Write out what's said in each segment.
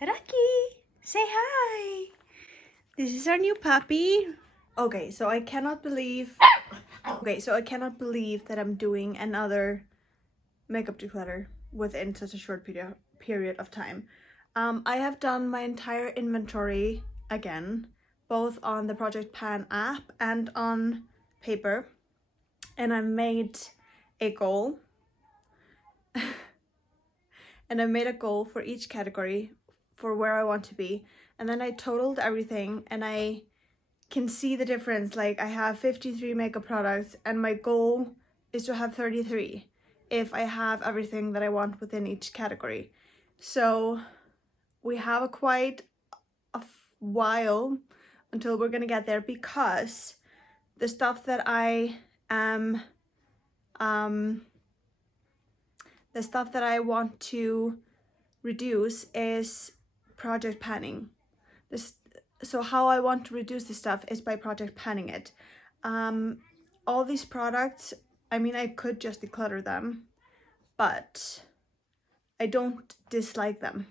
Rocky, say hi. This is our new puppy. Okay, so I cannot believe that I'm doing another makeup declutter within such a short period of time. I have done my entire inventory again, both on the Project Pan app and on paper, and I made a goal. And I made a goal for each category for where I want to be, and then I totaled everything, and I can see the difference. Like, I have 53 makeup products and my goal is to have 33 if I have everything that I want within each category. So we have quite a while until we're gonna get there, because the stuff that I am the stuff that I want to reduce is project panning. So how I want to reduce this stuff is by project panning it. All these products, I mean, I could just declutter them, but I don't dislike them.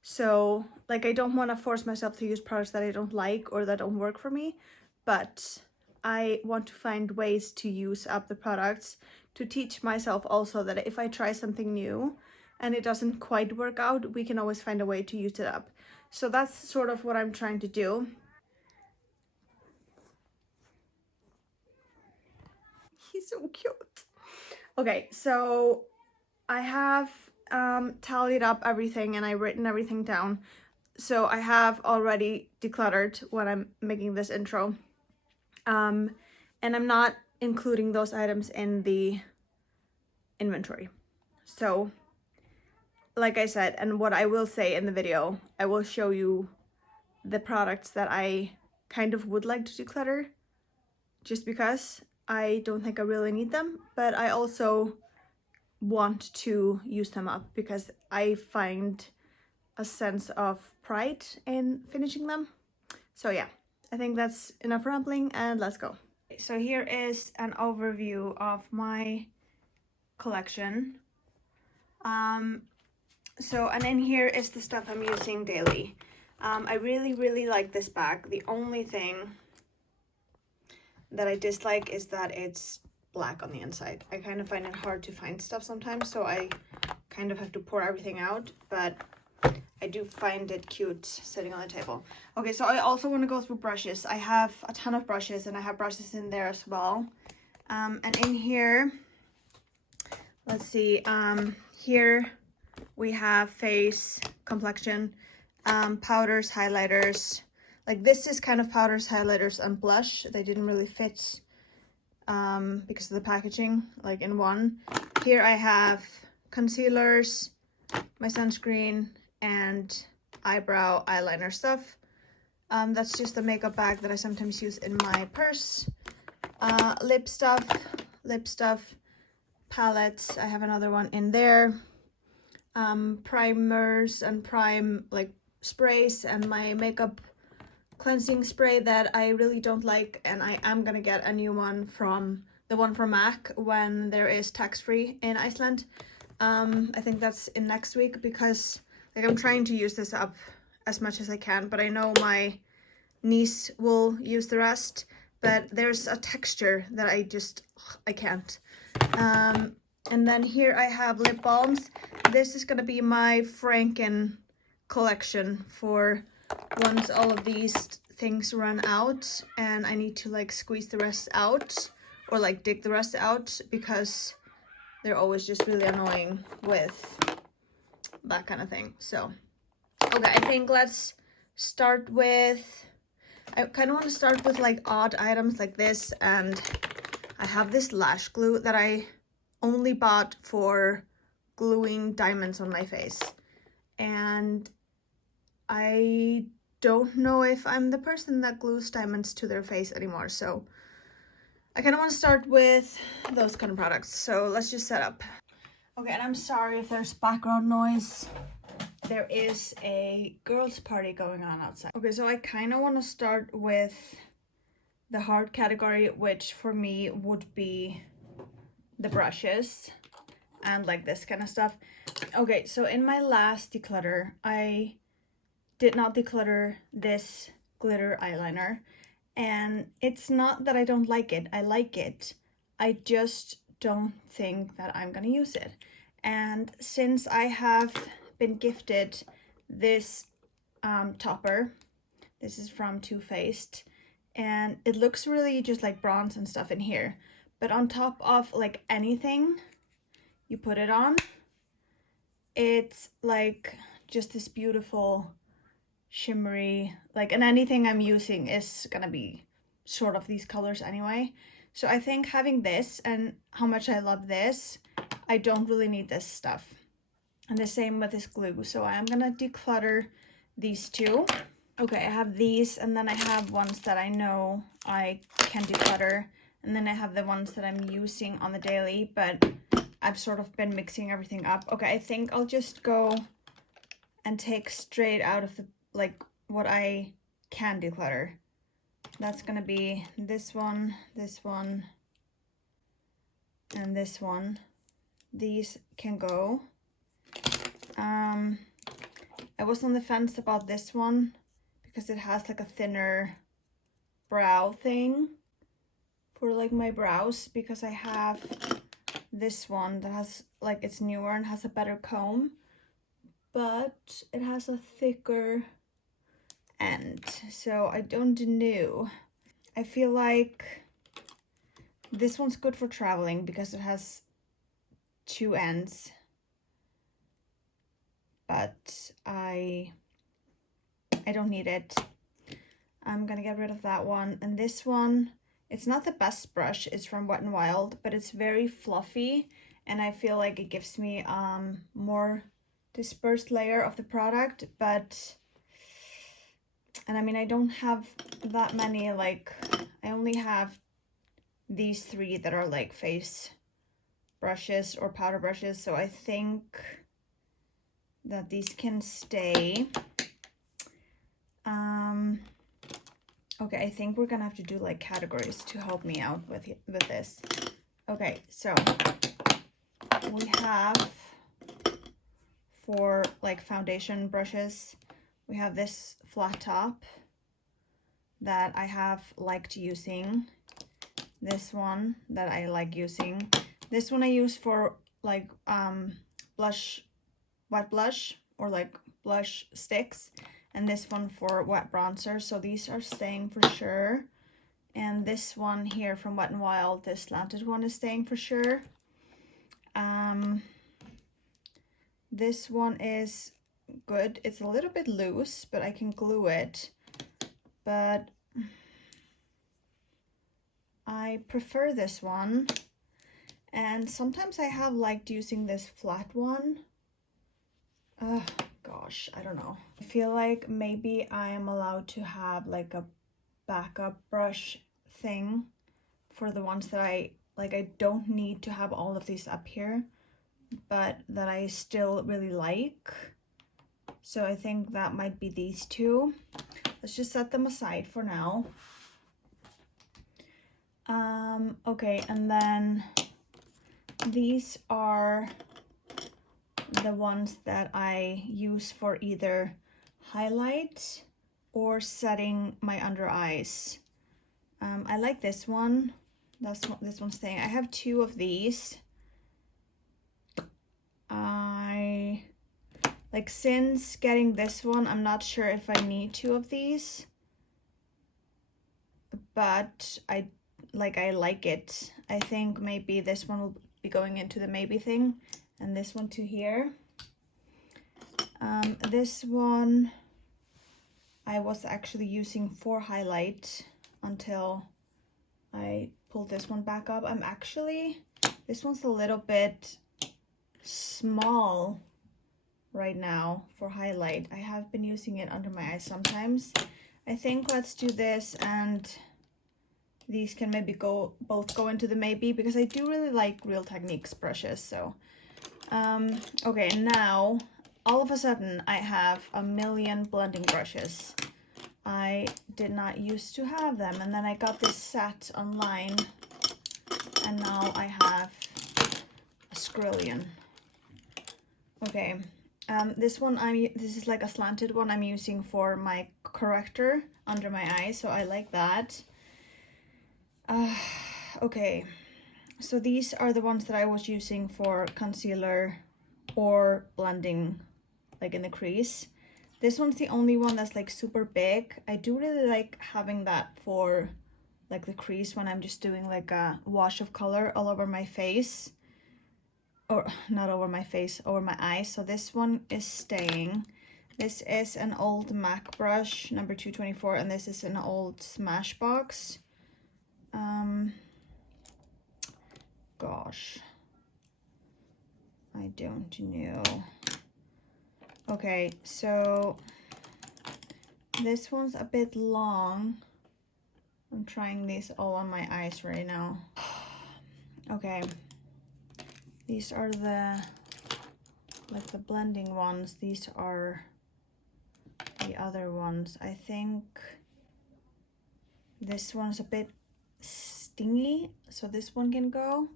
So, like, I don't want to force myself to use products that I don't like or that don't work for me, but I want to find ways to use up the products, to teach myself also that if I try something new and it doesn't quite work out, we can always find a way to use it up. So that's sort of what I'm trying to do. He's so cute. Okay, so I have tallied up everything and I've written everything down. So I have already decluttered when I'm making this intro. And I'm not including those items in the inventory. So, like I said, and what I will say in the video, I will show you the products that I kind of would like to declutter, just because I don't think I really need them, but I also want to use them up because I find a sense of pride in finishing them. So yeah, I think that's enough rambling and let's go. So here is an overview of my collection. And in here is the stuff I'm using daily. I really like this bag. The only thing that I dislike is that it's black on the inside. I kind of find it hard to find stuff sometimes, so I kind of have to pour everything out, but I do find it cute sitting on the table. Okay, so I also want to go through brushes. I have a ton of brushes and I have brushes in there as well. And in here, let's see, here we have face, complexion, powders, highlighters. Like, this is kind of powders, highlighters, and blush. They didn't really fit because of the packaging, like, in one. Here I have concealers, my sunscreen, and eyebrow eyeliner stuff. That's just a makeup bag that I sometimes use in my purse. Lip stuff, palettes. I have another one in there. Primers and like sprays, and my makeup cleansing spray that I really don't like, and I am gonna get a new one from the one from MAC when there is tax-free in Iceland. I think that's in next week, because like, I'm trying to use this up as much as I can, but I know my niece will use the rest, but there's a texture that I can't. And then here I have lip balms. This is gonna be my Franken collection for once all of these things run out and I need to like squeeze the rest out or like dig the rest out, because they're always just really annoying with that kind of thing. So, okay, I think let's start with, I kind of want to start with like odd items like this. And I have this lash glue that I only bought for gluing diamonds on my face, and I don't know if I'm the person that glues diamonds to their face anymore, so I kind of want to start with those kind of products. So let's just set up. Okay, and I'm sorry if there's background noise. There is a girls' party going on outside. Okay, so I kind of want to start with the hard category, which for me would be the brushes and like this kind of stuff. Okay, so in my last declutter, I did not declutter this glitter eyeliner, and it's not that I don't like it. I like it. I just don't think that I'm gonna use it. And since I have been gifted this topper, this is from Too Faced, and it looks really just like bronze and stuff in here, but on top of like anything you put it on, it's like just this beautiful shimmery, like, and anything I'm using is gonna be sort of these colors anyway. So I think having this and how much I love this, I don't really need this stuff. And the same with this glue. So I'm gonna declutter these two. Okay, I have these, and then I have ones that I know I can declutter, and then I have the ones that I'm using on the daily, but I've sort of been mixing everything up. Okay, I think I'll just go and take straight out of the, like, what I can declutter. That's gonna be this one, and this one. These can go. I was on the fence about this one because it has like a thinner brow thing for like my brows, because I have this one that has like, it's newer and has a better comb, but it has a thicker end, so I don't know. I feel like this one's good for traveling because it has two ends, but I don't need it. I'm gonna get rid of that one. And this one, it's not the best brush. It's from Wet n Wild, but it's very fluffy, and I feel like it gives me more dispersed layer of the product. But, and I mean, I don't have that many, like, I only have these three that are like face brushes or powder brushes, so I think that these can stay. Okay, I think we're gonna have to do like categories to help me out with this. Okay, so we have, for like foundation brushes, we have this flat top that I have liked using. This one that I like using. This one I use for like blush, wet blush, or like blush sticks, and this one for wet bronzer. So these are staying for sure. And this one here from Wet n Wild, this slanted one, is staying for sure. This one is good. It's a little bit loose, but I can glue it. But I prefer this one. And sometimes I have liked using this flat one. Gosh, I don't know. I feel like maybe I am allowed to have like a backup brush thing for the ones that I like. I don't need to have all of these up here, but that I still really like. So I think that might be these two. Let's just set them aside for now. Okay, and then these are the ones that I use for either highlight or setting my under eyes. I like this one. That's what this one's staying. I have two of these. I like, since getting this one, I'm not sure if I need two of these, but I like it. I think maybe this one will be going into the maybe thing, and this one to here. This one I was actually using for highlight until I pulled this one back up. This one's a little bit small right now for highlight. I have been using it under my eyes sometimes. I think let's do this, and these can maybe both go into the maybe, because I do really like Real Techniques brushes. So okay, now all of a sudden I have a million blending brushes. I did not used to have them, and then I got this set online, and now I have a skrillion. Okay, This one, this is like a slanted one I'm using for my corrector under my eye, so I like that. Okay, so these are the ones that I was using for concealer or blending, like in the crease. This one's the only one that's like super big. I do really like having that for like the crease when I'm just doing like a wash of color all over my face. Or not over my face, over my eyes. So this one is staying. This is an old MAC brush, number 224, and this is an old Smashbox. Gosh, I don't know. Okay, so this one's a bit long. I'm trying these all on my eyes right now. Okay, these are the like the blending ones. These are the other ones. I think this one's a bit stingy, so this one can go.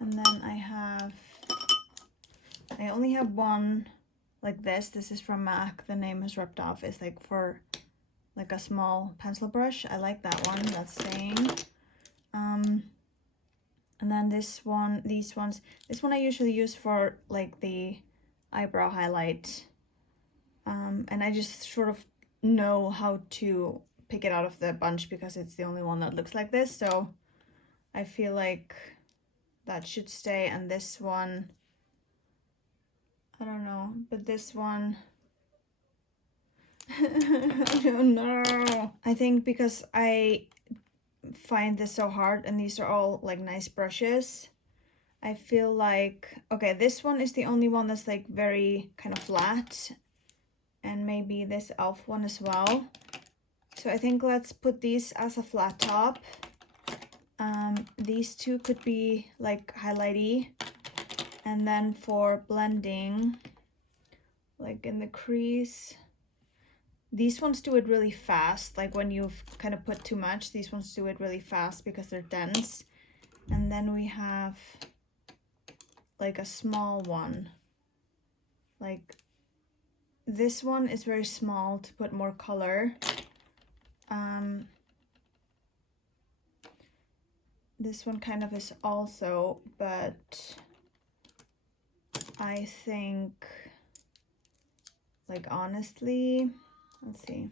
And then I only have one like this. This is from MAC. The name has ripped off. It's like for like a small pencil brush. I like that one. That's staying. And then this one, these ones. This one I usually use for like the eyebrow highlight. And I just sort of know how to pick it out of the bunch because it's the only one that looks like this. So I feel like that should stay. And this one, I don't know, but this one, I don't know. I think because I find this so hard and these are all like nice brushes, I feel like, okay, this one is the only one that's like very kind of flat, and maybe this elf one as well. So I think let's put these as a flat top. These two could be like highlighty, and then for blending, like in the crease, these ones do it really fast. Like when you've kind of put too much, these ones do it really fast because they're dense. And then we have like a small one. Like this one is very small to put more color. This one kind of is also, but I think, like honestly, let's see.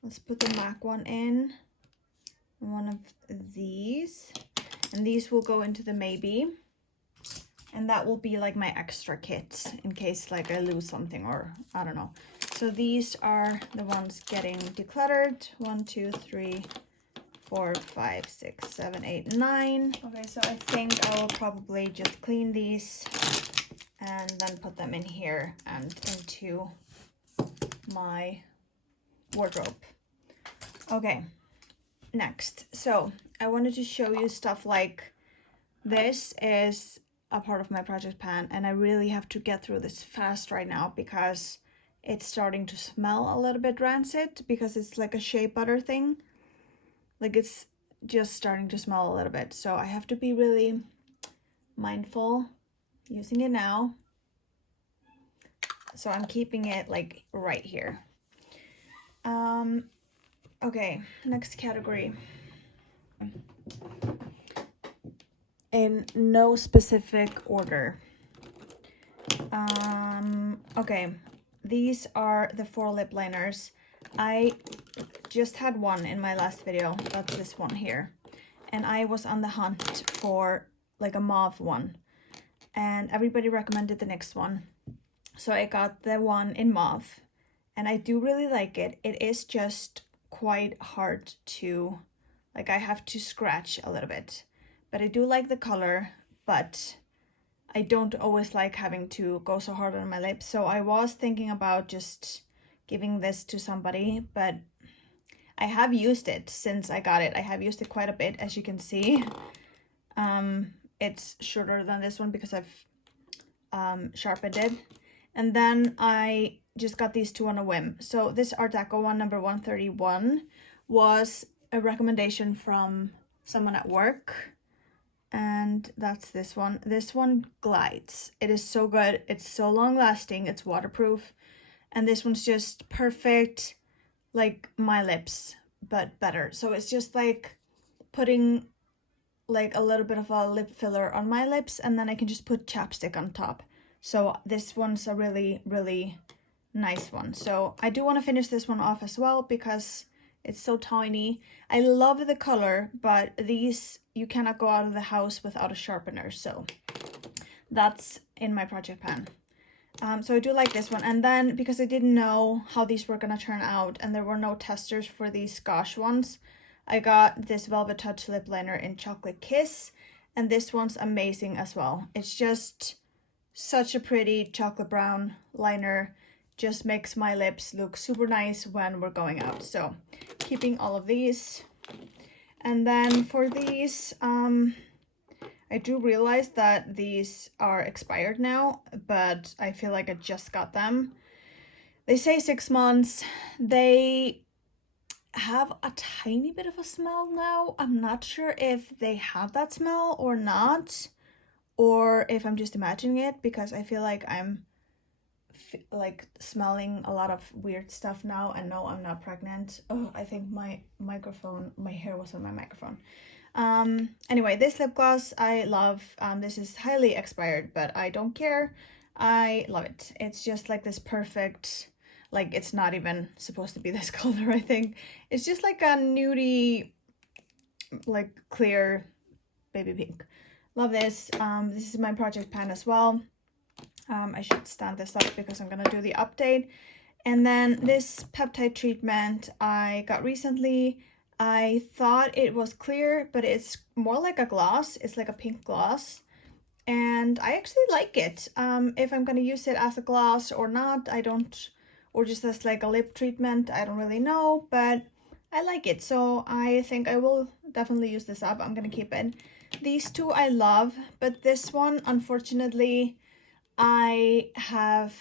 Let's put the MAC one in, one of these, and these will go into the maybe, and that will be like my extra kit in case like I lose something or I don't know. So these are the ones getting decluttered. 1, 2, 3, 4, 5, 6, 7, 8, 9. Okay, so I think I will probably just clean these and then put them in here and into my wardrobe. Okay, next. So I wanted to show you stuff like this is a part of my project pan, and I really have to get through this fast right now because it's starting to smell a little bit rancid because it's like a shea butter thing. Like it's just starting to smell a little bit. So I have to be really mindful using it now. So I'm keeping it like right here. Okay, next category. In no specific order. Okay, these are the 4 lip liners. I just had one in my last video. That's this one here. And I was on the hunt for like a mauve one. And everybody recommended the next one. So I got the one in mauve. And I do really like it. It is just quite hard to, like I have to scratch a little bit. But I do like the color, but I don't always like having to go so hard on my lips. So I was thinking about just giving this to somebody, but I have used it since I got it. I have used it quite a bit, as you can see. It's shorter than this one because I've sharpened it. And then I just got these two on a whim. So this Art Deco one, number 131, was a recommendation from someone at work. and that's this one. This one glides. It is so good. It's so long lasting. It's waterproof. And this one's just perfect, like my lips, but better. So it's just like putting like a little bit of a lip filler on my lips, and then I can just put chapstick on top. So this one's a really, really nice one. So I do want to finish this one off as well because it's so tiny. I love the color, but these, you cannot go out of the house without a sharpener. So that's in my project pan. So I do like this one. And then because I didn't know how these were gonna turn out and there were no testers for these Gosh ones, I got this Velvet Touch lip liner in Chocolate Kiss, and this one's amazing as well. It's just such a pretty chocolate brown liner, just makes my lips look super nice when we're going out. So keeping all of these. And then for these, I do realize that these are expired now, but I feel like I just got them. They say 6 months. They have a tiny bit of a smell now. I'm not sure if they have that smell or not, or if I'm just imagining it, because I feel like I'm like smelling a lot of weird stuff now. And no, I'm not pregnant. Oh, I think my hair was on my microphone. Anyway, this lip gloss I love. This is highly expired, but I don't care. I love it. It's just like this perfect, like it's not even supposed to be this color, I think. It's just like a nudie, like clear baby pink. Love this. This is my project pan as well. I should stand this up because I'm gonna do the update. And then this peptide treatment I got recently. I thought it was clear, but it's more like a gloss. It's like a pink gloss, and I actually like it. If I'm gonna use it as a gloss or not, I don't, or just as like a lip treatment, I don't really know, but I like it. So I think I will definitely use this up. I'm gonna keep it. These two I love, but this one, unfortunately, I have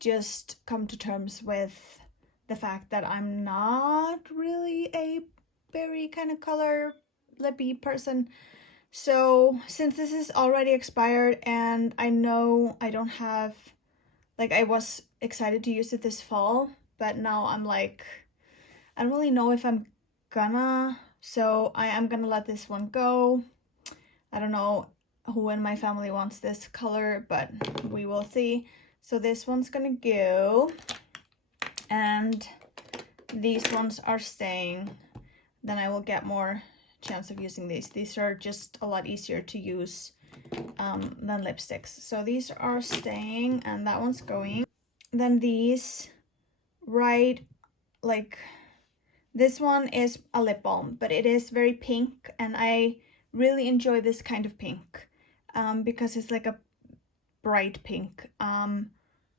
just come to terms with the fact that I'm not really a berry kind of color lippy person. So since this is already expired and I know I don't have, like, I was excited to use it this fall, but now I'm like, I don't really know if I'm gonna, so I am gonna let this one go. I don't know who in my family wants this color, but we will see. So this one's gonna go, and these ones are staying. Then I will get more chance of using these. These are just a lot easier to use than lipsticks. So these are staying and that one's going. Then these, right, like this one is a lip balm, but it is very pink, and I really enjoy this kind of pink because it's like a bright pink.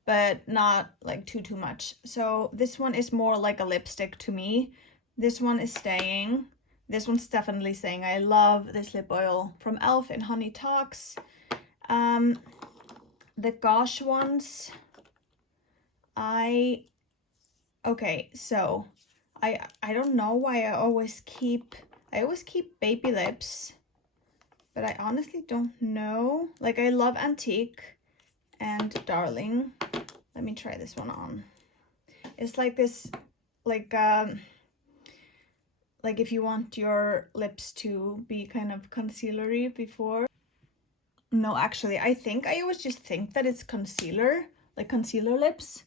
But not like too much. So this one is more like a lipstick to me. This one is staying. This one's definitely staying. I love this lip oil from e.l.f. in Honey Talks. The Gosh ones, okay, so I don't know why I always keep baby lips, but I honestly don't know. Like, I love Antique and Darling. Let me try this one on. It's like this, like if you want your lips to be kind of concealery before. No, actually, I think I always just think that it's concealer, like concealer lips,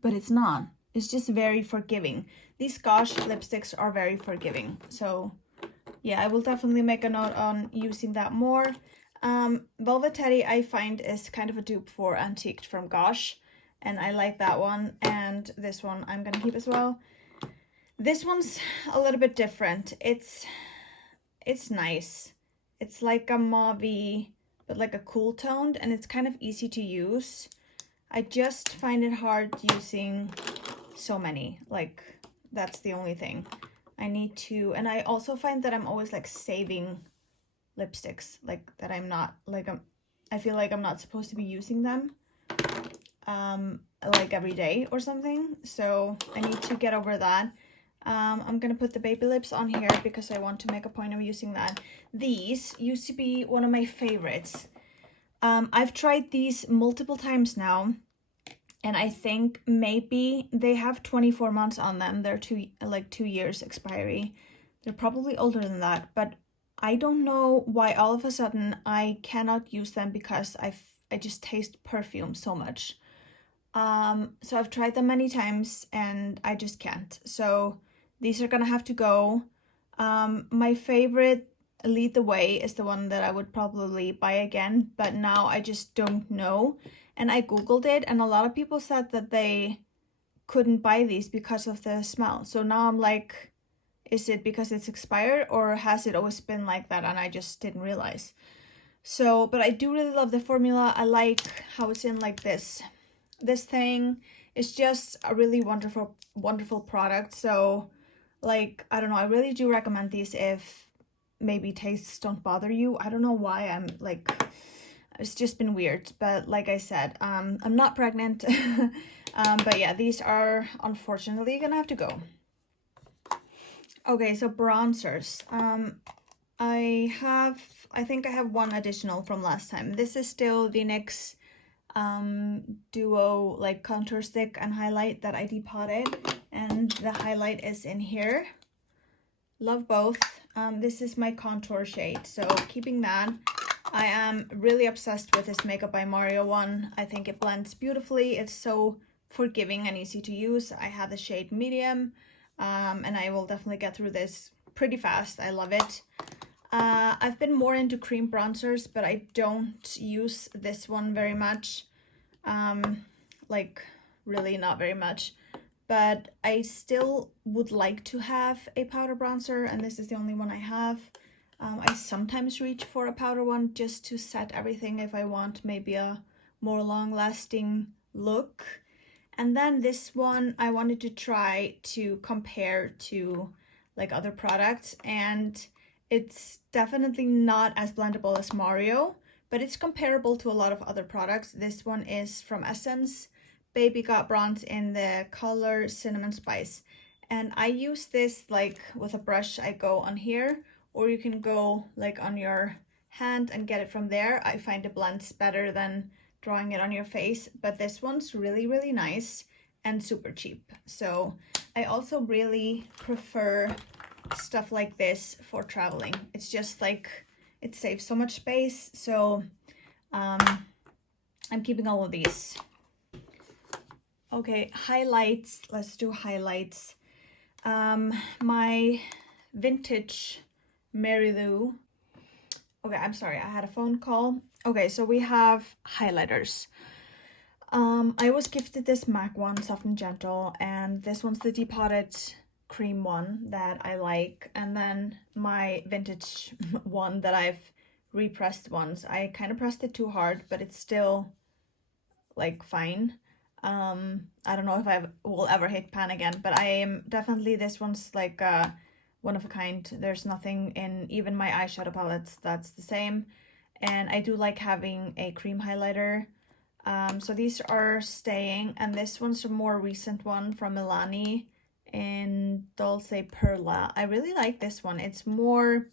but it's not. It's just very forgiving. These Gosh lipsticks are very forgiving. So yeah, I will definitely make a note on using that more. Velvet Teddy I find is kind of a dupe for Antiqued from Gosh, and I like that one, and this one I'm gonna keep as well. This one's a little bit different. It's nice. It's like a mauve, but like a cool toned, and it's kind of easy to use. I just find it hard using so many. Like, that's the only thing. I need to, and I also find that I'm always like saving lipsticks, like that I'm not, like I feel like I'm not supposed to be using them like every day or something. So I need to get over that. I'm gonna put the baby lips on here because I want to make a point of using that. These used to be one of my favorites. I've tried these multiple times now, and I think maybe they have 24 months on them. They're 2 years expiry. They're probably older than that, but I don't know why all of a sudden I cannot use them because I just taste perfume so much. So I've tried them many times and I just can't. So these are gonna have to go. My favorite Lead the Way is the one that I would probably buy again, but now I just don't know. And I googled it, and a lot of people said that they couldn't buy these because of the smell. So now I'm like, is it because it's expired, or has it always been like that and I just didn't realize? So, but I do really love the formula. I like how it's in like this thing. It's just a really wonderful product. So like, I don't know, I really do recommend these if maybe tastes don't bother you. I don't know why I'm like, it's just been weird, but like I said, I'm not pregnant. But yeah, these are unfortunately gonna have to go. Okay, so bronzers. I think I have one additional from last time. This is still the NYX duo like contour stick and highlight that I depotted, and the highlight is in here. Love both. This is my contour shade, so keeping that. I am really obsessed with this Makeup by Mario one. I think it blends beautifully. It's so forgiving and easy to use. I have the shade medium, and I will definitely get through this pretty fast. I love it. I've been more into cream bronzers, but I don't use this one very much. Like really not very much. But I still would like to have a powder bronzer, and this is the only one I have. I sometimes reach for a powder one just to set everything if I want maybe a more long-lasting look. And then this one I wanted to try to compare to like other products, and it's definitely not as blendable as Mario, but it's comparable to a lot of other products. This one is from Essence, Baby Got Bronze in the color Cinnamon Spice. And I use this like with a brush. I go on here, or you can go like on your hand and get it from there. I find it blends better than drawing it on your face, but this one's really, really nice and super cheap. So I also really prefer stuff like this for traveling. It's just like, it saves so much space. So I'm keeping all of these. Okay, highlights. Let's do highlights. My vintage Mary Lou. Okay, I'm sorry, I had a phone call. Okay, so we have highlighters. I was gifted this MAC one, Soft and Gentle, and this one's the depotted cream one that I like, and then my vintage one that I've repressed once. I kind of pressed it too hard, but it's still like fine. I don't know if I will ever hit pan again, but I am definitely, this one's like one of a kind. There's nothing in even my eyeshadow palettes that's the same, and I do like having a cream highlighter. So these are staying, and this one's a more recent one from Milani in Dolce Perla. I really like this one. It's more,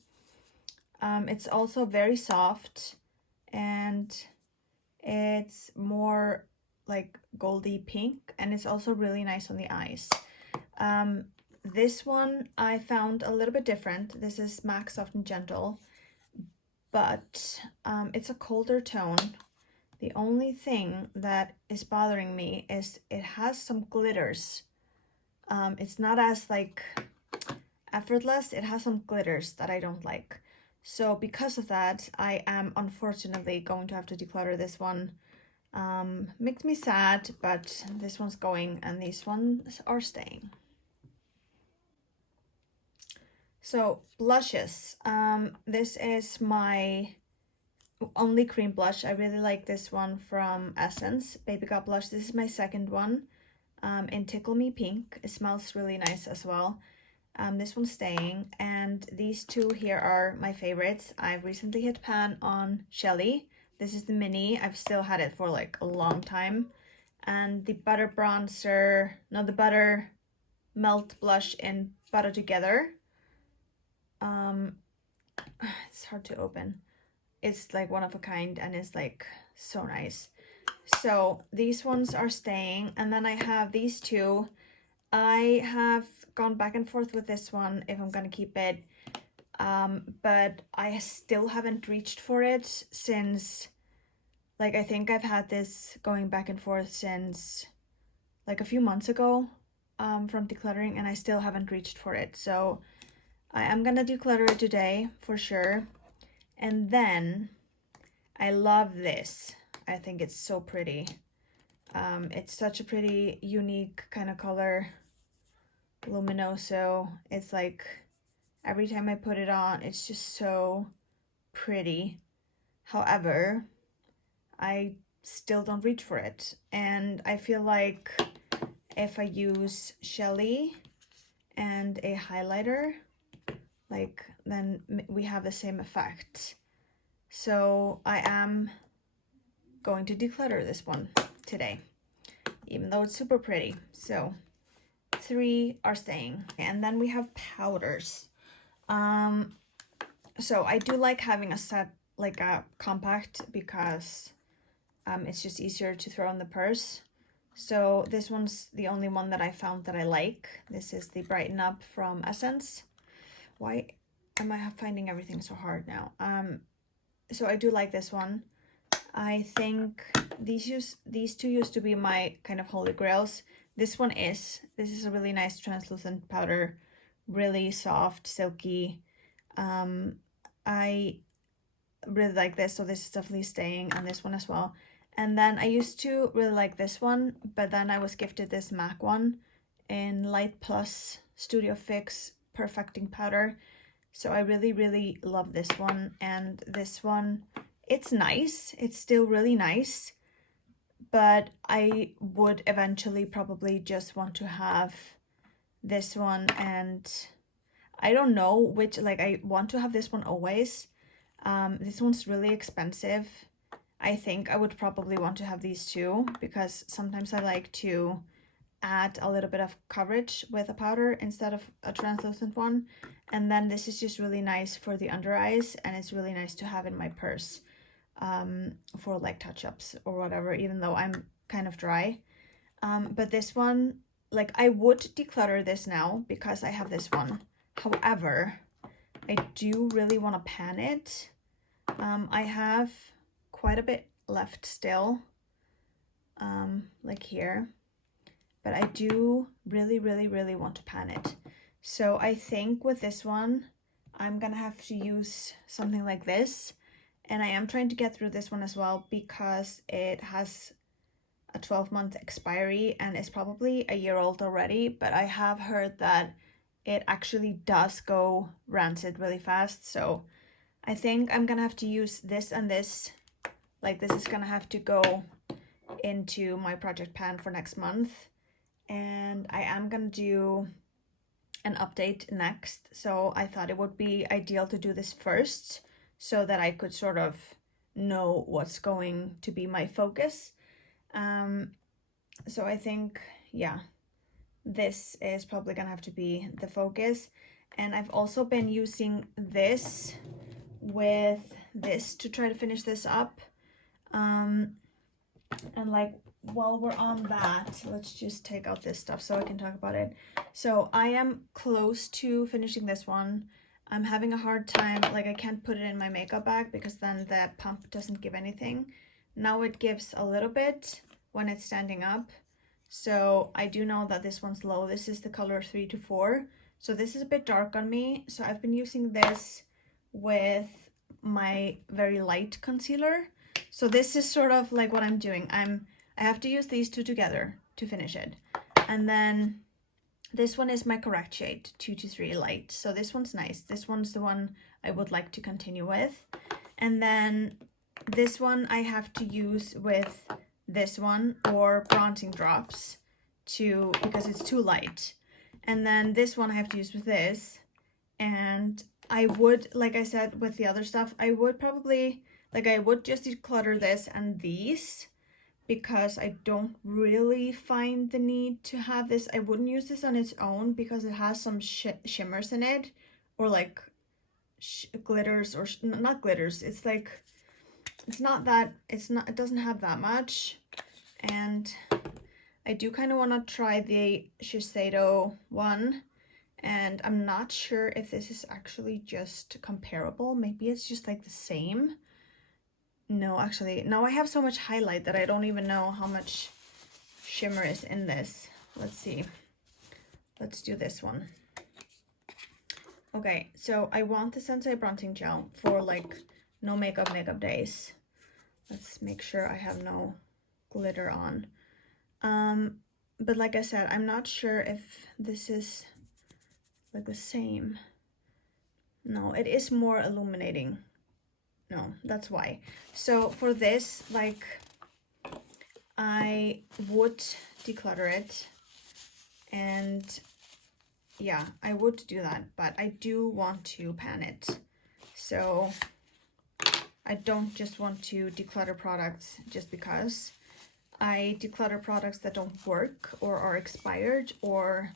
it's also very soft, and it's more like goldy pink, and it's also really nice on the eyes. This one I found a little bit different. This is MAC Soft and Gentle, but it's a colder tone. The only thing that is bothering me is it has some glitters. It's not as like effortless. It has some glitters that I don't like. So because of that, I am unfortunately going to have to declutter this one. Makes me sad, but this one's going and these ones are staying. So blushes. This is my only cream blush. I really like this one from Essence, Baby Got Blush. This is my second one, in Tickle Me Pink. It smells really nice as well. This one's staying, and these two here are my favorites. I've recently hit pan on Shelly. This is the mini. I've still had it for like a long time. And the butter bronzer, no, the butter Melt Blush in Butter Together. It's hard to open. It's like one of a kind and it's like so nice. So these ones are staying, and then I have these two. I have gone back and forth with this one if I'm gonna keep it, but I still haven't reached for it since, like, I think I've had this going back and forth since like a few months ago from decluttering, and I still haven't reached for it. So I am gonna declutter it today for sure. And then I love this. I think it's so pretty. It's such a pretty, unique kind of color, luminoso. It's like every time I put it on, it's just so pretty. However, I still don't reach for it, and I feel like if I use Shelly and a highlighter, like, then we have the same effect. So I am going to declutter this one today, even though it's super pretty. So 3 are staying. And then we have powders. So I do like having a set, like a compact, because it's just easier to throw in the purse. So this one's the only one that I found that I like. This is the Brighten Up from Essence. Why am I finding everything so hard now? So I do like this one. I think these two used to be my kind of holy grails. This is a really nice translucent powder, really soft, silky. I really like this, so this is definitely staying, and this one as well. And then I used to really like this one, but then I was gifted this MAC one in Light Plus Studio Fix Perfecting Powder. So I really, really love this one. And this one, it's nice. It's still really nice. But I would eventually probably just want to have this one. And I don't know which, like, I want to have this one always. This one's really expensive. I think I would probably want to have these two, because sometimes I like to add a little bit of coverage with a powder instead of a translucent one. And then this is just really nice for the under eyes, and it's really nice to have in my purse for like touch-ups or whatever, even though I'm kind of dry. But this one, like, I would declutter this now because I have this one. However, I do really want to pan it. I have quite a bit left still, like here, but I do really, really, really want to pan it. So I think with this one, I'm gonna have to use something like this, and I am trying to get through this one as well because it has a 12-month expiry and is probably a year old already, but I have heard that it actually does go rancid really fast. So I think I'm gonna have to use this and this. Like, this is gonna have to go into my project pan for next month, and I am gonna do an update next. So I thought it would be ideal to do this first so that I could sort of know what's going to be my focus. So I think, yeah, this is probably gonna have to be the focus. And I've also been using this with this to try to finish this up. And like, while we're on that, let's just take out this stuff so I can talk about it. So I am close to finishing this one. I'm having a hard time, like, I can't put it in my makeup bag because then the pump doesn't give anything. Now it gives a little bit when it's standing up. So I do know that this one's low. This is the color 3 to 4. So this is a bit dark on me. So I've been using this with my very light concealer. So this is sort of like what I'm doing. I have to use these two together to finish it. And then this one is my correct shade, 2 to 3 light. So this one's nice. This one's the one I would like to continue with. And then this one I have to use with this one or bronzing drops because it's too light. And then this one I have to use with this. And I would, like I said with the other stuff, I would probably, like, I would just declutter this and these, because I don't really find the need to have this. I wouldn't use this on its own because it has some shimmers in it, or like glitters, or not glitters. It's like, it doesn't have that much. And I do kind of want to try the Shiseido one, and I'm not sure if this is actually just comparable. Maybe it's just like the same. No, actually, now I have so much highlight that I don't even know how much shimmer is in this. Let's see. Let's do this one. Okay, so I want the Sensei bronzing gel for like no makeup days. Let's make sure I have no glitter on. But like I said, I'm not sure if this is like the same. No, it is more illuminating. No, that's why. So for this, like, I would declutter it, and yeah, I would do that, but I do want to pan it. So I don't just want to declutter products just because. I declutter products that don't work or are expired or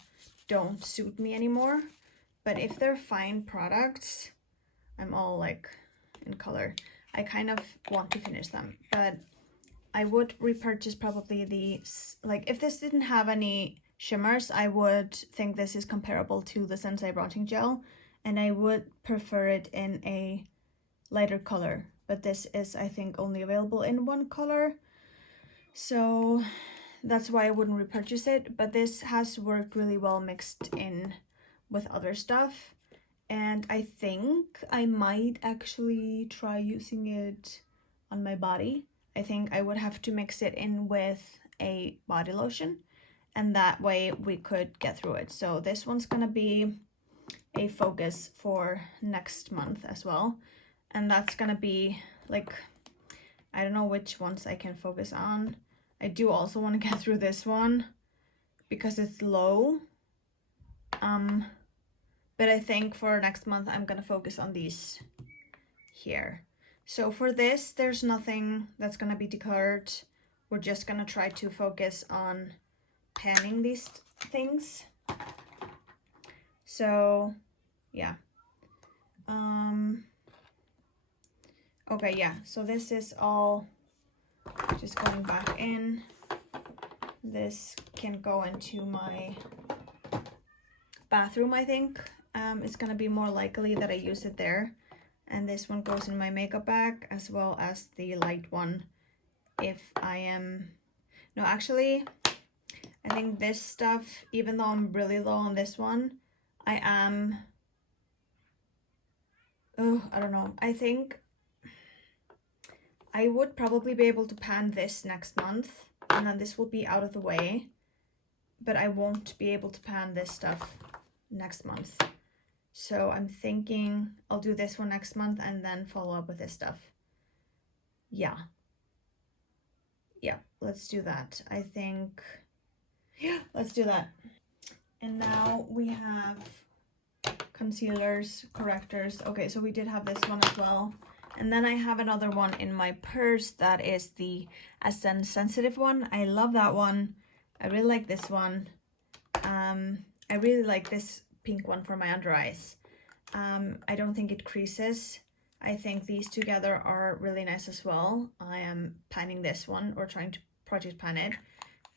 don't suit me anymore. But if they're fine products, I'm all like in color, I kind of want to finish them. But I would repurchase probably these, like if this didn't have any shimmers, I would think this is comparable to the Sensei bronzing gel, and I would prefer it in a lighter color. But this is, I think, only available in one color, so that's why I wouldn't repurchase it. But this has worked really well mixed in with other stuff, and I think I might actually try using it on my body. I think I would have to mix it in with a body lotion, and that way we could get through it. So this one's gonna be a focus for next month as well, and that's gonna be like, I don't know which ones I can focus on. I do also want to get through this one because it's low. But I think for next month, I'm gonna focus on these here. So for this, there's nothing that's gonna be declared. We're just gonna try to focus on panning these things. So yeah. Okay, yeah, so this is all just going back in. This can go into my bathroom, I think. It's gonna be more likely that I use it there. And this one goes in my makeup bag, as well as the light one if I am... No, actually, I think this stuff, even though I'm really low on this one, I am... Oh, I don't know. I think I would probably be able to pan this next month, and then this will be out of the way. But I won't be able to pan this stuff next month. So I'm thinking I'll do this one next month and then follow up with this stuff. Yeah, let's do that. I think, yeah, let's do that. And now we have concealers, correctors. Okay, so we did have this one as well. And then I have another one in my purse that is the Essence Sensitive one. I love that one. I really like this one. I really like this pink one for my under eyes. I don't think it creases. I think these together are really nice as well. I am panning this one, or trying to project pan it.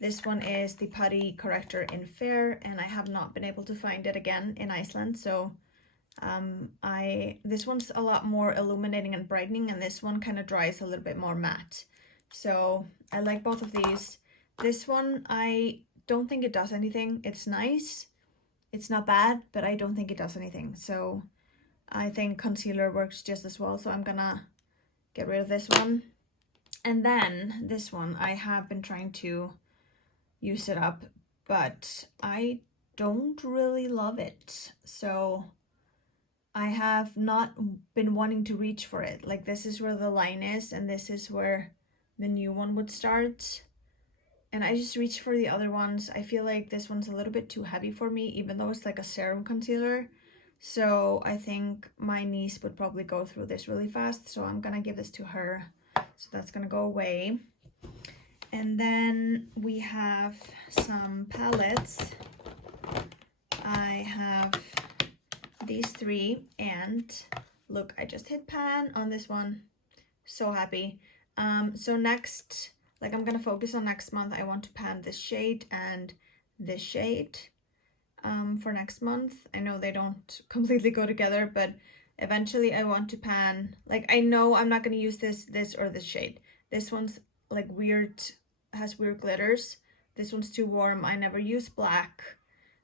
This one is the Putty Corrector in Fair, and I have not been able to find it again in Iceland. So this one's a lot more illuminating and brightening, and this one kind of dries a little bit more matte. So I like both of these. This one, I don't think it does anything. It's nice. It's not bad, but I don't think it does anything. So I think concealer works just as well. So I'm gonna get rid of this one. And then this one, I have been trying to use it up, but I don't really love it. So I have not been wanting to reach for it. Like, this is where the line is, and this is where the new one would start. And I just reached for the other ones. I feel like this one's a little bit too heavy for me, even though it's like a serum concealer. So I think my niece would probably go through this really fast. So I'm gonna give this to her. So that's gonna go away. And then we have some palettes. I have these three, and look, I just hit pan on this one. So happy. So next, like I'm gonna focus on next month. I want to pan this shade and this shade for next month. I know they don't completely go together, but eventually I want to pan, like I know I'm not gonna use this or this shade. This one's like weird, has weird glitters. This one's too warm. I never use black.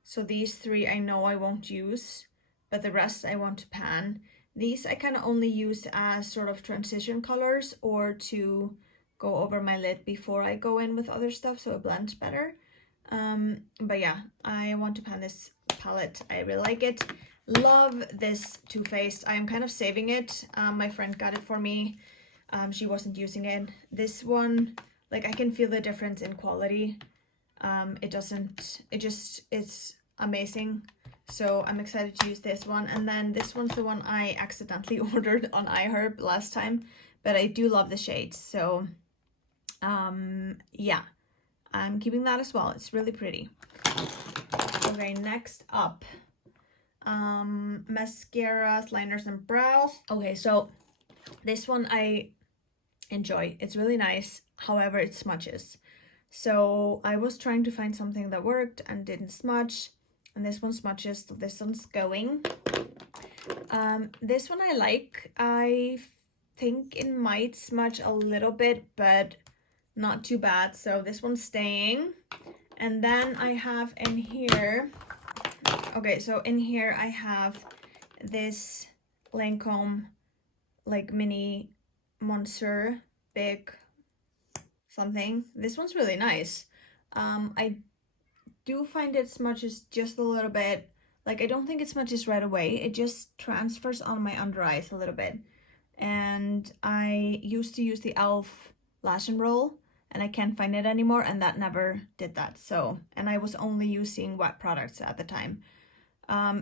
So these three I know I won't use, but the rest I want to pan. These I kind of only use as sort of transition colors or to go over my lid before I go in with other stuff so it blends better. But yeah, I want to pan this palette. I really like it. Love this Too Faced. I am kind of saving it. My friend got it for me. She wasn't using it. This one, like I can feel the difference in quality. It's amazing. So I'm excited to use this one. And then this one's the one I accidentally ordered on iHerb last time, but I do love the shades. So yeah, I'm keeping that as well. It's really pretty. Okay, next up, mascaras, liners, and brows. Okay, so this one I enjoy. It's really nice. However, it smudges. So I was trying to find something that worked and didn't smudge, and this one smudges, so this one's going. This one I like. I think it might smudge a little bit, but not too bad. So this one's staying. And then I have in here, okay, so in here I have this Lancome like mini Monsieur big something. This one's really nice. I do find it smudges just a little bit. Like I don't think it smudges right away. It just transfers on my under eyes a little bit. And I used to use the e.l.f. Lash and Roll, and I can't find it anymore, and that never did that. So, and I was only using wet products at the time.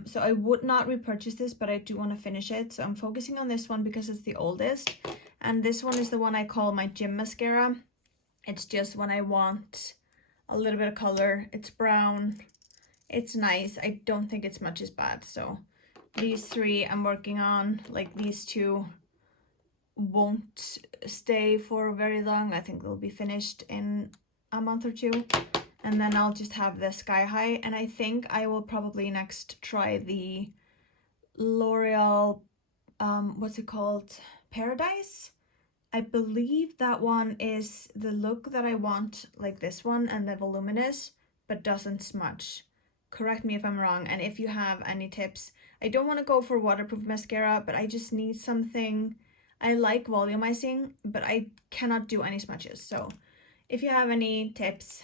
So I would not repurchase this, but I do want to finish it. So I'm focusing on this one because it's the oldest. And this one is the one I call my gym mascara. It's just when I want a little bit of color. It's brown. It's nice. I don't think it's much as bad. So these three I'm working on. Like these two won't stay for very long. I think they'll be finished in a month or two. And then I'll just have the Sky High. And I think I will probably next try the L'Oreal, what's it called? Paradise? I believe that one is the look that I want, like this one, and the voluminous, but doesn't smudge. Correct me if I'm wrong, and if you have any tips. I don't want to go for waterproof mascara, but I just need something. I like volumizing, but I cannot do any smudges. So if you have any tips,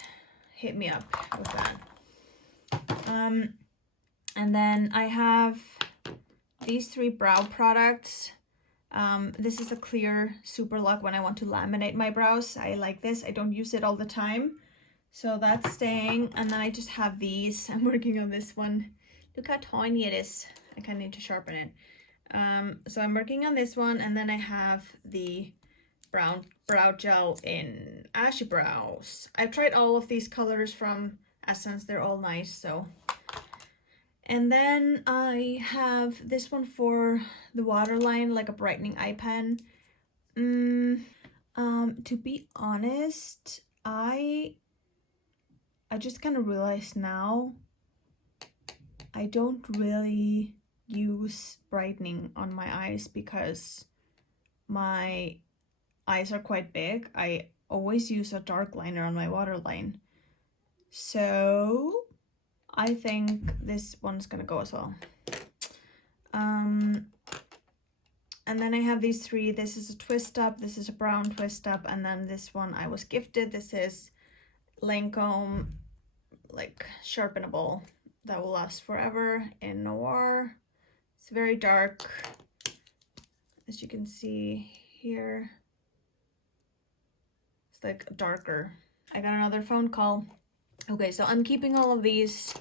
hit me up with that. And then I have these three brow products. This is a clear Super Lock when I want to laminate my brows. I like this. I don't use it all the time, so that's staying. And then I just have these. I'm working on this one. Look how tiny it is. I kind of need to sharpen it. So I'm working on this one, and then I have the brown brow gel in Ashy Brows. I've tried all of these colors from Essence. They're all nice. So, and then I have this one for the waterline, like a brightening eye pen. To be honest, I just kind of realized now I don't really use brightening on my eyes because my eyes are quite big. I always use a dark liner on my waterline. So I think this one's gonna go as well. And then I have these three. This is a twist up, this is a brown twist up, and then this one I was gifted. This is Lancome, like sharpenable, that will last forever in Noir. It's very dark, as you can see here. It's like darker. I got another phone call. Okay, so I'm keeping all of these.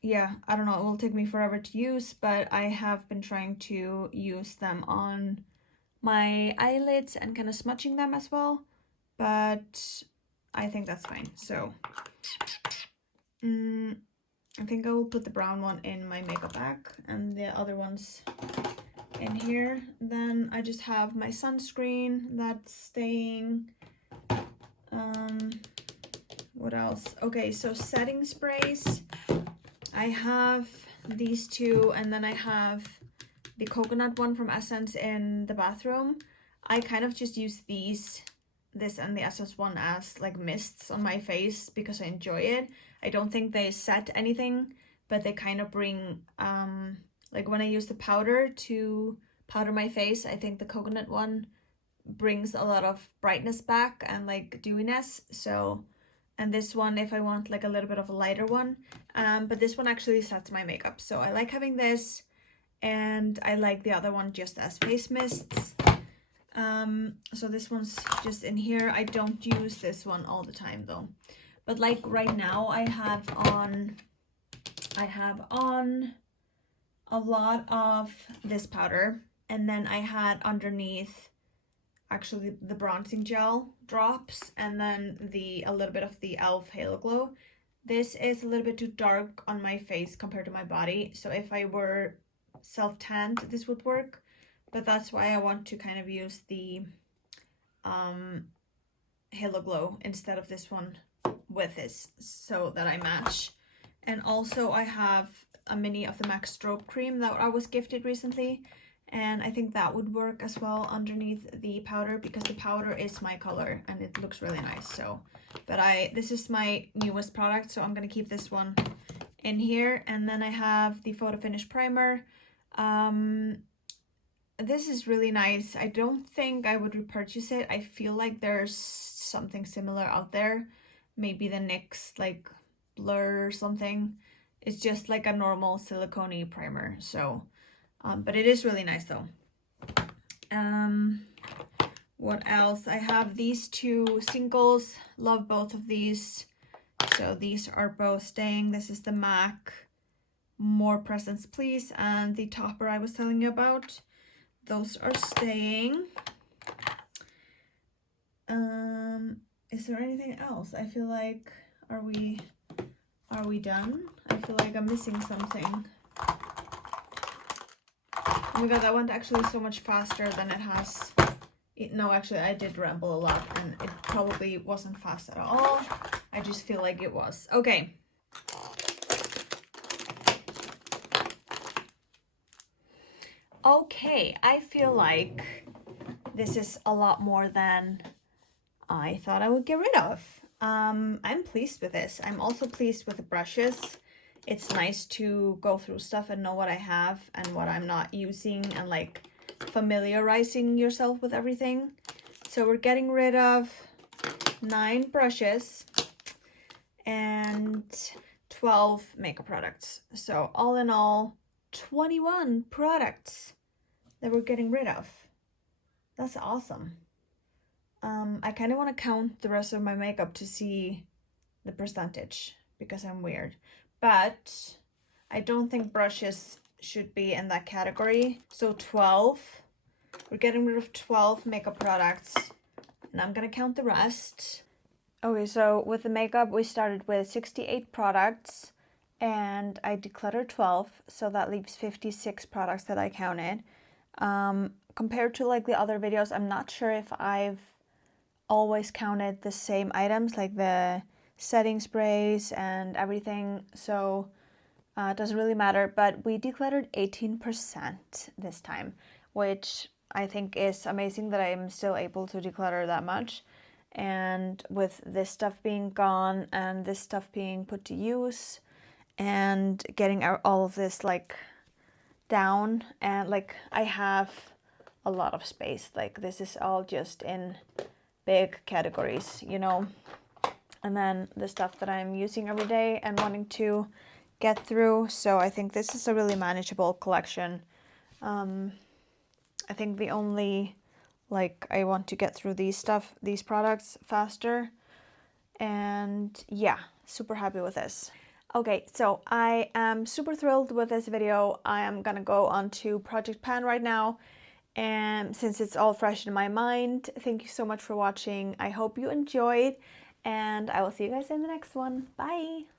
Yeah, I don't know, it will take me forever to use, but I have been trying to use them on my eyelids and kind of smudging them as well. but I think that's fine. So I think I will put the brown one in my makeup bag and the other ones in here. Then I just have my sunscreen that's staying. What else? Okay, so setting sprays. I have these two, and then I have the coconut one from Essence in the bathroom. I kind of just use this and the Essence one as like mists on my face because I enjoy it. I don't think they set anything, but they kind of bring, like when I use the powder to powder my face, I think the coconut one brings a lot of brightness back and like dewiness. So, and this one if I want like a little bit of a lighter one, but this one actually sets my makeup. So I like having this, and I like the other one just as face mists. So this one's just in here. I don't use this one all the time though, but like right now I have on a lot of this powder, and then I had underneath actually the bronzing gel drops, and then a little bit of the e.l.f. Halo Glow. This is a little bit too dark on my face compared to my body, so if I were self-tanned this would work, but that's why I want to kind of use the Halo Glow instead of this one with this, so that I match. And also I have a mini of the MAC Strobe Cream that I was gifted recently, and I think that would work as well underneath the powder because the powder is my color and it looks really nice. So, but this is my newest product, so I'm gonna keep this one in here. And then I have the Photo Finish Primer. This is really nice. I don't think I would repurchase it. I feel like there's something similar out there. Maybe the NYX like Blur or something. It's just like a normal silicone-y primer. So, but it is really nice though. What else? I have these two singles. Love both of these. So these are both staying. This is the MAC More Presence Please and the topper I was telling you about. Those are staying. Is there anything else? I feel like, are we done? I feel like I'm missing something. Oh my god, that went actually so much faster than it has. No, actually I did ramble a lot and it probably wasn't fast at all. I just feel like it was. Okay. Okay, I feel like this is a lot more than I thought I would get rid of. I'm pleased with this. I'm also pleased with the brushes. It's nice to go through stuff and know what I have and what I'm not using, and like familiarizing yourself with everything. So we're getting rid of 9 brushes and 12 makeup products. So all in all, 21 products that we're getting rid of. That's awesome. I kind of want to count the rest of my makeup to see the percentage because I'm weird. But I don't think brushes should be in that category. So 12. We're getting rid of 12 makeup products. And I'm gonna count the rest. Okay, so with the makeup, we started with 68 products. And I decluttered 12. So that leaves 56 products that I counted. Compared to like the other videos, I'm not sure if I've always counted the same items, like the setting sprays and everything, so it doesn't really matter, but we decluttered 18% this time, which I think is amazing that I'm still able to declutter that much. And with this stuff being gone and this stuff being put to use and getting all of this like down, and like I have a lot of space, like this is all just in big categories, you know, and then the stuff that I'm using every day and wanting to get through. So I think this is a really manageable collection. I think the only, like, I want to get through these products faster, and yeah, super happy with this. Okay, so I am super thrilled with this video. I am gonna go on to Project Pan right now and since it's all fresh in my mind. Thank you so much for watching. I hope you enjoyed, and I will see you guys in the next one. Bye!